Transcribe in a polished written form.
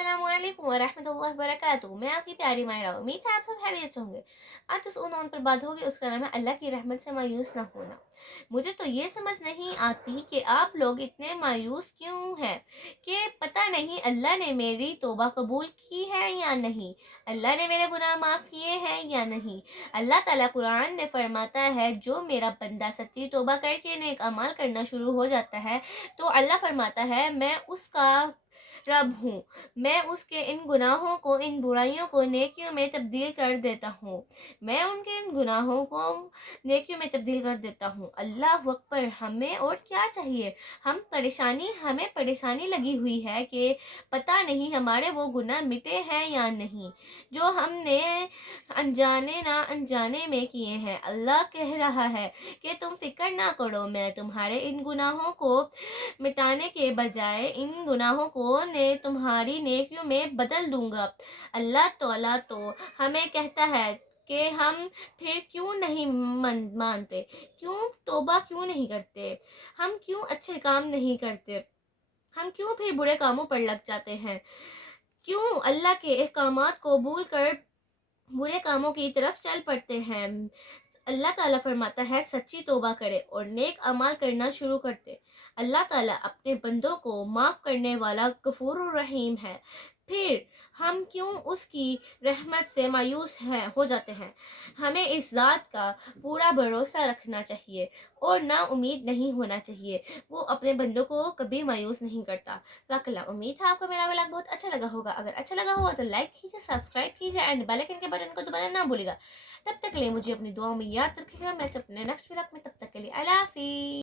अस्सलाम वालेकुम वरहमतुल्लाहि वबरकातुहू। मैं आपकी प्यारी मायरा, उम्मीद है आप सब खैरियत से होंगे। आज जिस उन्वान पर बात होगी उसका नाम है अल्लाह की रहमत से मायूस ना होना। मुझे तो ये समझ नहीं आती कि आप लोग इतने मायूस क्यों हैं, कि पता नहीं अल्लाह ने मेरी तौबा कबूल की है या नहीं, अल्लाह ने मेरे गुनाह माफ़ किए हैं या नहीं। अल्लाह ताला कुरान में फरमाता है, जो मेरा बंदा सच्ची तौबा करके नेक अमाल करना शुरू हो जाता है तो अल्लाह फरमाता है मैं उसका रब हूँ, मैं उसके इन गुनाहों को, इन बुराइयों को नेकियों में तब्दील कर देता हूँ, मैं उनके इन गुनाहों को नेकियों में तब्दील कर देता हूँ। अल्लाह अकबर। हमें और क्या चाहिए। हमें परेशानी लगी हुई है कि पता नहीं हमारे वो गुनाह मिटे हैं या नहीं, जो हमने अनजाने ना अनजाने में किए हैं। अल्लाह कह रहा है कि तुम फिक्र ना करो, मैं तुम्हारे इन गुनाहों को मिटाने के बजाय इन गुनाहों को ने तुम्हारी नेकियों में बदल दूंगा। अल्लाह तौला तो हमें कहता है कि हम फिर क्यों नहीं मानते, क्यों तौबा क्यों नहीं करते, हम क्यों अच्छे काम नहीं करते, हम क्यों फिर बुरे कामों पर लग जाते हैं, क्यों अल्लाह के अहकामात को भूल कर बुरे कामों की तरफ चल पड़ते हैं। अल्लाह ताला फरमाता है सच्ची तौबा करे और नेक अमाल करना शुरू करते। अल्लाह ताला अपने बंदों को माफ़ करने वाला गफूर रहीम है। फिर हम क्यों उसकी रहमत से मायूस हो जाते हैं। हमें इस ज़ात का पूरा भरोसा रखना चाहिए और ना उम्मीद नहीं होना चाहिए। वो अपने बंदों को कभी मायूस नहीं करता। ज़ाकल्लाह। उम्मीद है आपको मेरा व्लॉग बहुत अच्छा लगा होगा। अगर अच्छा लगा होगा तो लाइक कीजिए, सब्सक्राइब कीजिए एंड बेल आइकन के बटन को दबाना ना भूलिएगा। तब तक के लिए मुझे अपनी दुआओं में याद रखिएगा। मैं अपने नेक्स्ट व्लॉग में, तब तक के लिए अल्लाह हाफिज़।